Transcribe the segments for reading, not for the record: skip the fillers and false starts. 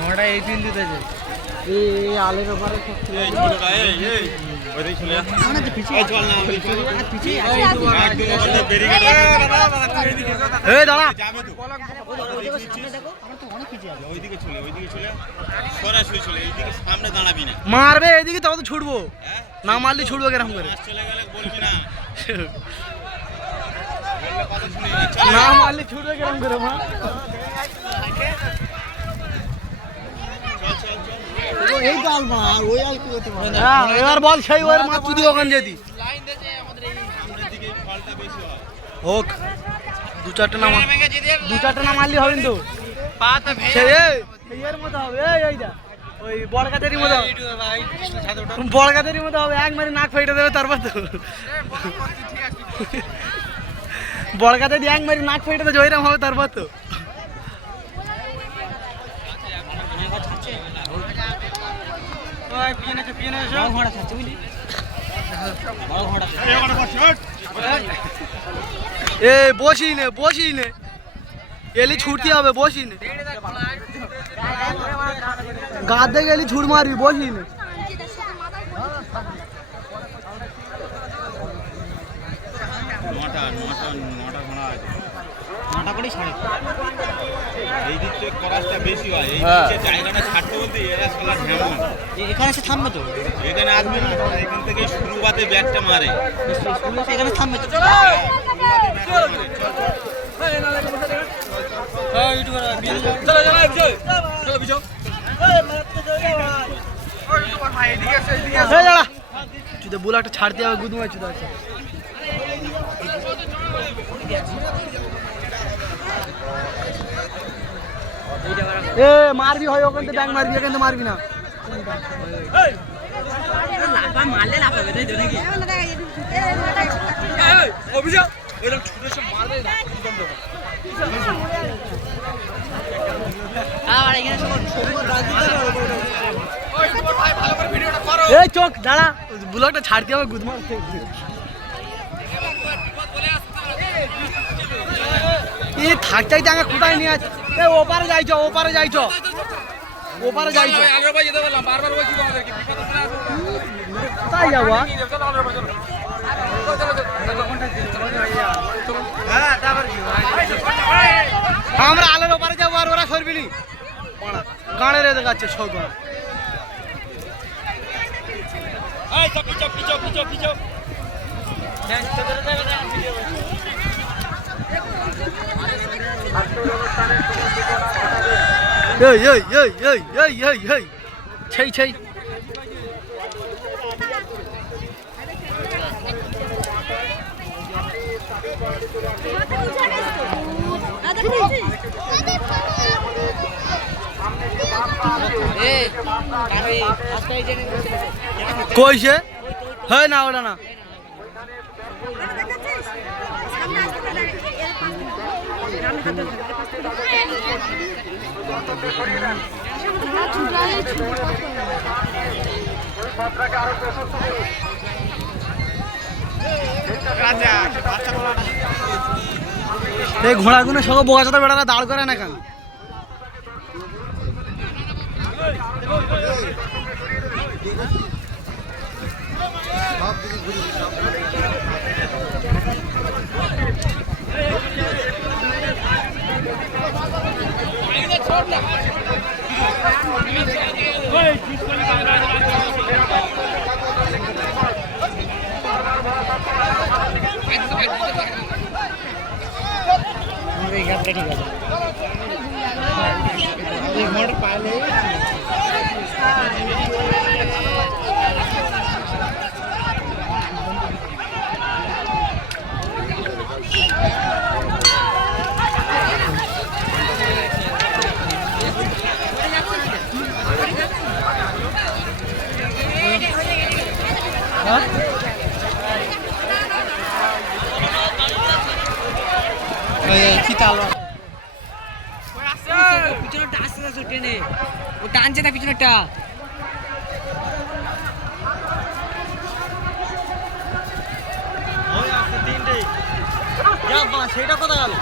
ঘোড়া এই তিন দিতেছে এই আলের ওপরে মারবে এইদিকে তবে তো ছুটবো না মারলে ছুটবো কেরকম করে না মারলে ছুটবে কেরকম করে মা এবার বল সেই ওর মাছ তুই ওখান যেতি হোক দু চারটে না মারলে হবে তো এর মতো হবে এইটা ওই বড়গাছেরই মতো হবে এক মারি নাক ফেটে দেবে তারপর তো বড়গাছে দিয়ে এক মারি নাক ফেটে দেবে ওইরকম হবে তারপর তো এ বসি নে এলি ছুটতে হবে বসি নে গাদে গেলি ছুট মারবি বসি নে নটা করে ছাড়ে এই দিক থেকে খরচটা বেশি হয় এই দিকে জায়গাটা ছাড়তে বলতে এরা শালা ঢেমন এখানে এসে থামবে তো এখানে আসবে না এখান থেকে শুরুবাতে ব্যাটটা মারে এখানে থামবে তো বুলাটা ছাড়তে হবে গুদুমাই চুদা আছে এ মারবি হয় ওখান থেকে ব্যাং মারবি এখান থেকে মারবি না মারলে লাভ হবে তাই তো নাকি অভিযোগ এরকম ছুটে সব মারবে না এই চোখ দাঁড়া ব্লগটা ছাড়তে হবে গুদমা এই থাকতেই জায়গা কোথায় নিয়ে আছে ওপারে যাইছো তাই যাবো আমরা আলোর ওপারে যাবো আর ওরা সরবি নি গাড়ে রে দেখাচ্ছে সব সেই কইছে হয় না ওটা না এই ঘোড়াগুলো সব বোকাচোদা বেড়ারা দাঁড় করে না কেন ঠিক আছে পাইলে পিছনেরটা আস্তে আস্তে টেনে ও টানছে না পিছনেরটা সেটা কোথায় গেল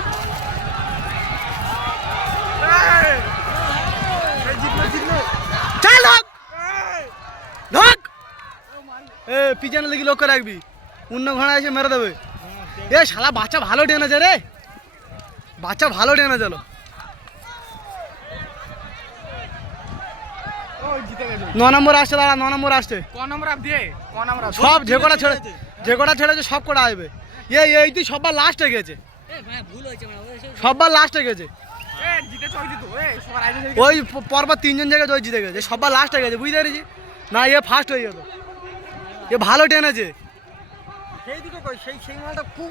চল ধক ধক এ পিছনে লেগে লক্ষ্য রাখবি, অন্য ঘোড়া এসে মেরে দেবে। এ শালা বাচ্চা ভালো টেনেছে রে, বাচ্চা ভালো টেনেছে। চলো 9 নম্বর আসছে, দাঁড়া 9 নম্বর আসছে। সব যে কটা ছেড়েছে সব কটা আসবে। এই তুই সববার লাস্টে গেছে, সববার লাস্টে গেছে। ওই পরপর 3 জন জায়গায় ওই জিতে গেছে, সববার লাস্টে গেছে, বুঝতে পেরেছি না? এ ফার্স্ট হয়ে যেত, এ ভালো টেনেছে। সেই দিকে সেই মালটা খুব